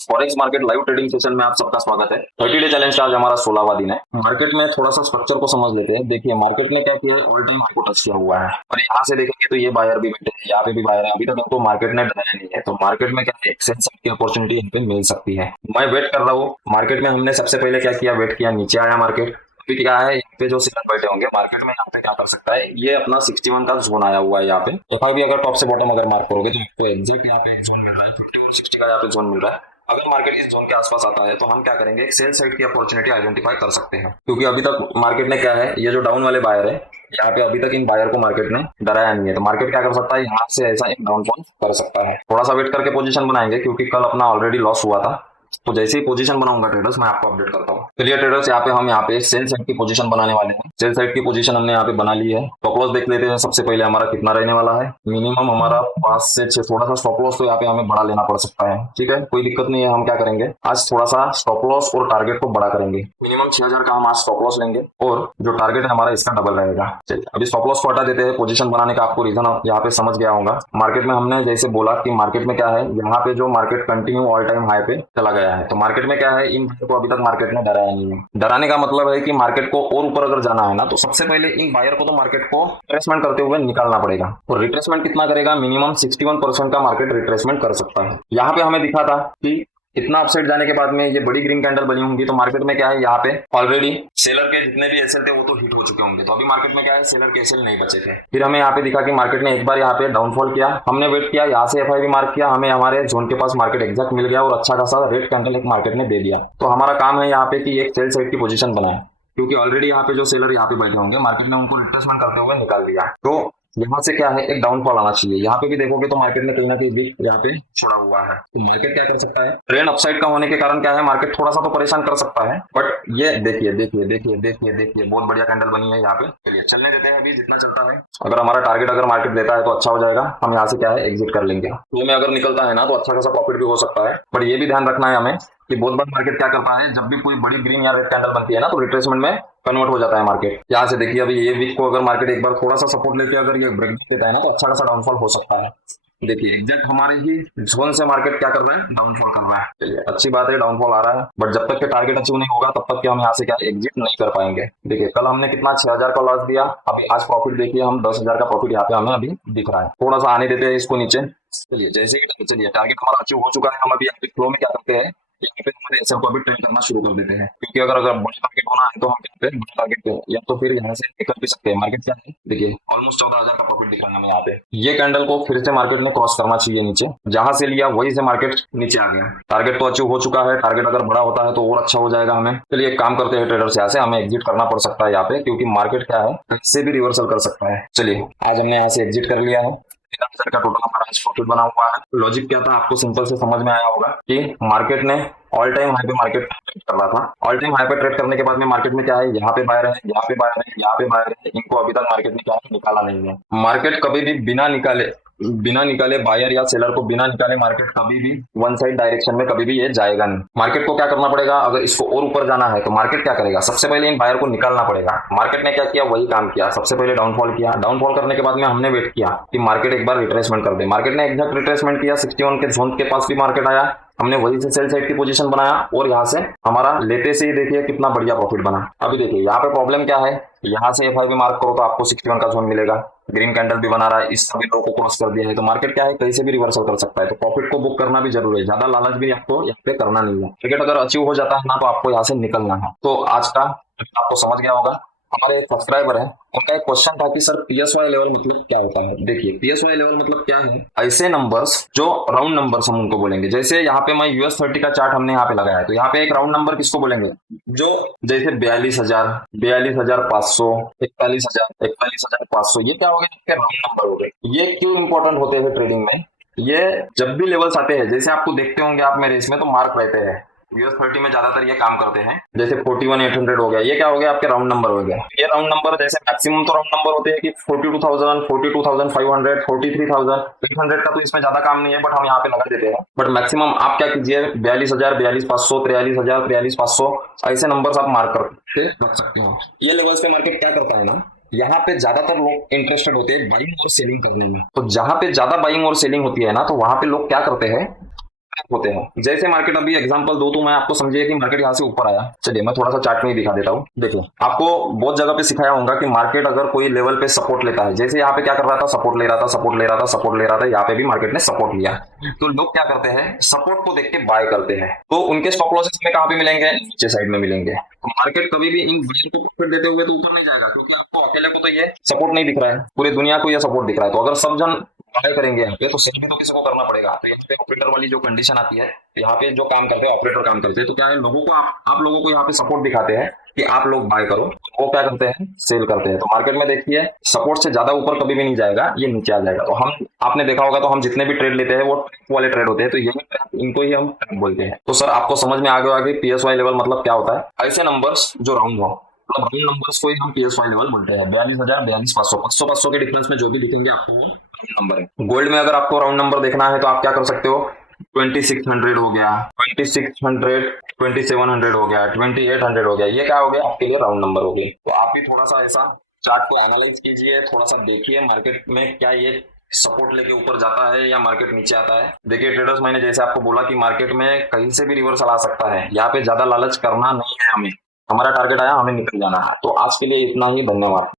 Forex market live trading session में आप सबका स्वागत है। 30 डे चैलेंज का आज हमारा 16वां दिन है। मार्केट में थोड़ा सा स्ट्रक्चर को समझ लेते हैं। देखिए मार्केट ने क्या किया है, ऑल टाइम हाई को टच किया हुआ है और यहाँ से देखेंगे तो ये बायर भी बैठे हैं, यहाँ पे भी बायर है। अभी तक हमको मार्केट ने डराया नहीं है, तो मार्केट में क्या है, एक सेल की अपॉर्चुनिटी यहाँ पे मिल सकती है। मैं वेट कर रहा हूँ। मार्केट में हमने सबसे पहले क्या किया, वेट किया, नीचे आया मार्केट। अभी क्या है, यहाँ पे जो सेलर बैठे होंगे मार्केट में, यहाँ पे क्या कर सकता है, ये अपना 61 का जोन आया हुआ है। यहाँ पे तो भी अगर टॉप से बॉटम अगर मार्क करोगे तो आपको एग्जैक्ट यहाँ पे जोन मिल रहा है, 51-60 का यहाँ पे जोन मिल रहा है। अगर मार्केट इस जोन के आसपास आता है तो हम क्या करेंगे, एक सेल साइड की अपॉर्चुनिटी आइडेंटिफाई कर सकते हैं। क्योंकि अभी तक मार्केट ने क्या है, ये जो डाउन वाले बायर है, यहाँ पे अभी तक इन बायर को मार्केट ने डराया नहीं है। तो मार्केट क्या कर सकता है, यहाँ से ऐसा एक डाउनफॉल कर सकता है। थोड़ा सा वेट करके पोजीशन बनाएंगे, क्योंकि कल अपना ऑलरेडी लॉस हुआ था। तो जैसे ही पोजीशन बनाऊंगा ट्रेडर्स, मैं आपको अपडेट करता हूँ। चलिए ट्रेडर्स, यहाँ पे हम यहाँ पे सेल साइड की पोजीशन बनाने वाले हैं। सेल साइड की पोजीशन हमने यहाँ पे बना ली है। स्टॉप लॉस देख लेते हैं सबसे पहले हमारा कितना रहने वाला है। मिनिमम हमारा 5 से 6, थोड़ा सा स्टॉप लॉस तो यहाँ पे हमें बड़ा लेना पड़ सकता है। ठीक है, कोई दिक्कत नहीं है। हम क्या करेंगे, आज थोड़ा सा स्टॉप लॉस और टारगेट को बड़ा करेंगे। मिनिमम 6000 का हम आज स्टॉप लॉस लेंगे और जो टारगेट है हमारा इसका डबल रहेगा। चलिए अभी स्टॉप लॉस को हटा देते हैं। पोजीशन बनाने का आपको रीजन यहाँ पे समझ गया होगा। मार्केट में हमने जैसे बोला कि मार्केट में क्या है, यहाँ पे जो market continue all time high पे चला गया है। तो मार्केट में क्या है, इन बायर को अभी तक मार्केट ने डराया नहीं है। डराने का मतलब है कि मार्केट को और ऊपर अगर जाना है ना, तो सबसे पहले इन बायर को तो मार्केट को रिट्रेसमेंट करते हुए निकालना पड़ेगा। और रिट्रेसमेंट कितना करेगा, मिनिमम 61% का मार्केट रिट्रेसमेंट कर सकता है। यहाँ पे हमें दिखा था कि इतना अपसाइड जाने के बाद में ये बड़ी ग्रीन कैंडल बनी होंगी, तो मार्केट में क्या है, यहाँ पे ऑलरेडी सेलर के जितने भी एसएल थे वो तो हिट हो चुके होंगे। तो अभी मार्केट में क्या है, सेलर के एसएल नहीं बचे थे। फिर हमें यहाँ पे दिखा कि मार्केट ने एक बार यहाँ पे डाउनफॉल किया, हमने वेट किया, यहाँ से एफआईबी मार्क किया, हमें हमारे जोन के पास मार्केट एग्जैक्ट मिल गया और अच्छा खासा रेड कैंडल एक मार्केट ने दे दिया। तो हमारा काम है यहाँ पे कि एक सेल साइड की पोजीशन बनाए, क्योंकि ऑलरेडी यहाँ पे जो सेलर यहाँ पे बैठे होंगे, मार्केट ने उनको रिट्रेसमेंट करते हुए निकाल दिया। तो यहाँ से क्या है, एक डाउनफॉल आना चाहिए। यहाँ पे भी देखोगे तो मार्केट ने कहीं ना कहीं वीक यहाँ पे छोड़ा हुआ है। तो मार्केट क्या कर सकता है, ट्रेंड अपसाइड का होने के कारण क्या है, मार्केट थोड़ा सा तो परेशान कर सकता है। बट ये देखिए देखिए देखिए देखिए देखिए, बहुत बढ़िया कैंडल बनी है यहाँ पे। चलिए चलने देते हैं अभी जितना चलता है। अगर हमारा टारगेट अगर मार्केट देता है तो अच्छा हो जाएगा, हम यहाँ से क्या है एग्जिट कर लेंगे। तो में अगर निकलता है ना तो अच्छा खासा प्रॉफिट भी हो सकता है। बट ये भी ध्यान रखना है हमें कि बहुत बार मार्केट क्या करता है, जब भी कोई बड़ी ग्रीन या रेड कैंडल बनती है ना, तो रिट्रेसमेंट में कन्वर्ट हो जाता है मार्केट। यहाँ से देखिए अभी ये वीक को अगर मार्केट एक बार थोड़ा सा सपोर्ट लेके अगर ये ब्रेक देता है ना, तो अच्छा खासा डाउनफॉल हो सकता है। देखिए एग्जैक्ट हमारे ही जोन से मार्केट क्या कर रहा है, डाउनफॉल कर रहा है। चलिए अच्छी बात है, डाउनफॉल आ रहा है। बट जब तक के टारगेट अचीव नहीं होगा तब तक के हम यहाँ से क्या एग्जिट नहीं कर पाएंगे। देखिए कल हमने कितना 6000 का लॉस दिया, अभी आज प्रॉफिट देखिए हम 10,000 का प्रॉफिट यहाँ पे हमें अभी दिख रहा है। थोड़ा सा आने देते हैं इसको नीचे। चलिए जैसे ही चलिए टारगेट हमारा अचीव हो चुका है, हम अभी यहाँ पे फ्लो में क्या करते हैं, यहाँ पे हमारे एसएल को अभी ट्रेड करना शुरू कर देते हैं। क्योंकि अगर अगर बड़ा टारगेट होना है तो हम यहाँ पे बड़ा टारगेट पे या तो फिर यहाँ से निकल भी सकते हैं। मार्केट क्या है, देखिए ऑलमोस्ट 14,000 का प्रॉफिट दिख रहा है हमें यहाँ पे। ये कैंडल को फिर से मार्केट ने क्रॉस करना चाहिए नीचे, जहां से लिया वही से मार्केट नीचे आ गया। टारगेट तो अचीव हो चुका है, टारगेट अगर बड़ा होता है तो और अच्छा हो जाएगा हमें। चलिए एक काम करते हैं ट्रेडर्स, यहाँ से हमें एग्जिट करना पड़ सकता है यहाँ पे, क्योंकि मार्केट क्या है इससे भी रिवर्सल कर सकता है। चलिए आज हमने यहाँ से एग्जिट कर लिया है। 13,000 का टोटल हमारा आज प्रॉफिट बना हुआ है। लॉजिक क्या था आपको सिंपल से समझ में आया होगा कि मार्केट ने ऑल टाइम हाई पे मार्केट ट्रेड कर रहा था। ऑल टाइम हाई पे ट्रेड करने के बाद में मार्केट में क्या है, यहाँ पे बायर है, यहाँ पे बायर है, यहाँ पे बायर है, इनको अभी तक मार्केट ने क्या है निकाला नहीं है। मार्केट कभी भी बिना निकाले बायर या सेलर को बिना निकाले मार्केट कभी भी वन साइड डायरेक्शन में कभी भी ये जाएगा नहीं। मार्केट को क्या करना पड़ेगा, अगर इसको और ऊपर जाना है तो मार्केट क्या करेगा, सबसे पहले इन बायर को निकालना पड़ेगा। मार्केट ने क्या किया, वही काम किया। सबसे पहले डाउनफॉल किया, डाउनफॉल करने के बाद में हमने वेट किया कि मार्केट एक बार रिट्रेसमेंट कर दे। मार्केट ने एग्जैक्ट रिट्रेसमेंट किया, 61 के जोन के पास भी मार्केट आया, हमने वही से सेल साइड की पोजीशन बनाया और यहाँ से हमारा लेते से ही देखिए कितना बढ़िया प्रॉफिट बना। अभी देखिए यहाँ पे प्रॉब्लम क्या है, यहाँ से एफआईबी मार्क करो तो आपको 61 का जोन मिलेगा। ग्रीन कैंडल भी बना रहा है, इस सभी लो को क्रॉस कर दिया है, तो मार्केट क्या है कहीं से भी रिवर्सल कर सकता है। तो प्रॉफिट को बुक करना भी जरूरी है, ज्यादा लालच भी आपको यहाँ पे करना नहीं है। टिकट अगर अचीव हो जाता है ना तो आपको यहाँ से निकलना है। तो आज का आपको समझ गया होगा। हमारे सब्सक्राइबर है, उनका एक क्वेश्चन था कि सर पीएसवाई लेवल मतलब क्या होता है। देखिए पीएसवाई लेवल मतलब क्या है, ऐसे नंबर्स जो राउंड नंबर्स हम उनको बोलेंगे। जैसे यहाँ पे मैं US30 का चार्ट हमने यहाँ पे लगाया है, तो यहाँ पे एक राउंड नंबर किसको बोलेंगे, जो जैसे 42,000, 42,500, 41,000, 41,500, ये क्या हो गए, आपके राउंड नंबर हो गए। ये क्यों इंपॉर्टेंट होते हैं ट्रेडिंग में, ये जब भी लेवल्स आते हैं, जैसे आपको देखते होंगे आप मेरे इसमें तो मार्क रहते हैं। US30 में ज्यादातर ये काम करते हैं। जैसे 41,800 हो गया, ये क्या हो गया, आपके राउंड नंबर हो गया। ये राउंड नंबर जैसे मैक्सिमम तो राउंड नंबर होते हैं कि 42,000, 42,500, 43,800 का तो इसमें ज्यादा काम नहीं है, बट हम यहाँ पे लगा देते हैं। बट मैक्सिमम आप क्या कीजिए, 42,000, 42,500, 43,000, 43,500 ऐसे नंबर आप मार्क करके रख सकते हो। ये लेवल्स पे मार्केट क्या करता है ना, यहाँ पे ज्यादातर लोग इंटरेस्टेड होते हैं बाइंग और सेलिंग करने में। तो जहां पे ज्यादा बाइंग और सेलिंग होती है ना, तो वहां पे लोग क्या करते हैं, होते हैं। जैसे मार्केट अभी एग्जांपल दो तो मैं आपको समझिए कि मार्केट यहाँ से ऊपर आया, चलिए मैं थोड़ा सा चार्ट में ही दिखा देता हूँ। देखिए आपको बहुत जगह पे सिखाया होगा कि मार्केट अगर कोई लेवल पे सपोर्ट लेता है, जैसे यहाँ पे क्या कर रहा था, सपोर्ट ले रहा था, सपोर्ट ले रहा था, सपोर्ट ले रहा था, यहाँ पे भी मार्केट ने सपोर्ट लिया, तो लोग क्या करते हैं, सपोर्ट को देख के बाय करते हैं। तो उनके स्टॉप लॉसेस में कहाँ पे मिलेंगे, नीचे साइड में मिलेंगे। तो मार्केट कभी भी इन बायर को प्रॉफिट देते हुए तो ऊपर नहीं जाएगा, क्योंकि आपको अकेले को तो ये सपोर्ट नहीं दिख रहा है, पूरी दुनिया को ये सपोर्ट दिख रहा है। तो अगर सब जन बाय करेंगे यहाँ पे, तो सेल भी तो किसी को करना पड़ेगा। तो यहाँ पे ऑपरेटर वाली जो कंडीशन आती है, तो यहाँ पे जो काम करते हैं ऑपरेटर काम करते हैं, तो क्या है, लोगों को आप लोगों को यहाँ पे सपोर्ट दिखाते हैं कि आप लोग बाय करो, वो क्या करते हैं, सेल करते हैं। तो मार्केट में देखिए सपोर्ट से ज्यादा ऊपर कभी भी नहीं जाएगा, ये नीचे आ जाएगा। तो हम, आपने देखा होगा, तो हम जितने भी ट्रेड लेते हैं वो ट्रैप वाले ट्रेड होते हैं, तो यही इनको ही हम ट्रैप बोलते हैं। तो सर आपको समझ में आगे आगे पीएसवाई लेवल मतलब क्या होता है, ऐसे नंबर्स जो राउंड हो, मतलब राउंड नंबर्स को ही हम पीएसवाई लेवल बोलते हैं। 42,000, 42,500, 500 के डिफरेंस में जो भी दिखेंगे आपको राउंड नंबर है। गोल्ड में अगर आपको राउंड नंबर देखना है तो आप क्या कर सकते हो, 2600 हो गया, 2600, 2700 हो गया, 2800 हो गया, ये क्या हो गया, आपके लिए राउंड नंबर हो गए। तो आप भी थोड़ा सा ऐसा चार्ट को एनालाइज कीजिए, थोड़ा सा देखिए मार्केट में क्या ये सपोर्ट लेके ऊपर जाता है या मार्केट नीचे आता है। देखिए ट्रेडर्स, मैंने जैसे आपको बोला कि मार्केट में कहीं से भी रिवर्सल आ सकता है, यहाँ पे ज्यादा लालच करना नहीं है हमें, हमारा टारगेट आया, हमें निकल जाना है। तो आज के लिए इतना ही, धन्यवाद।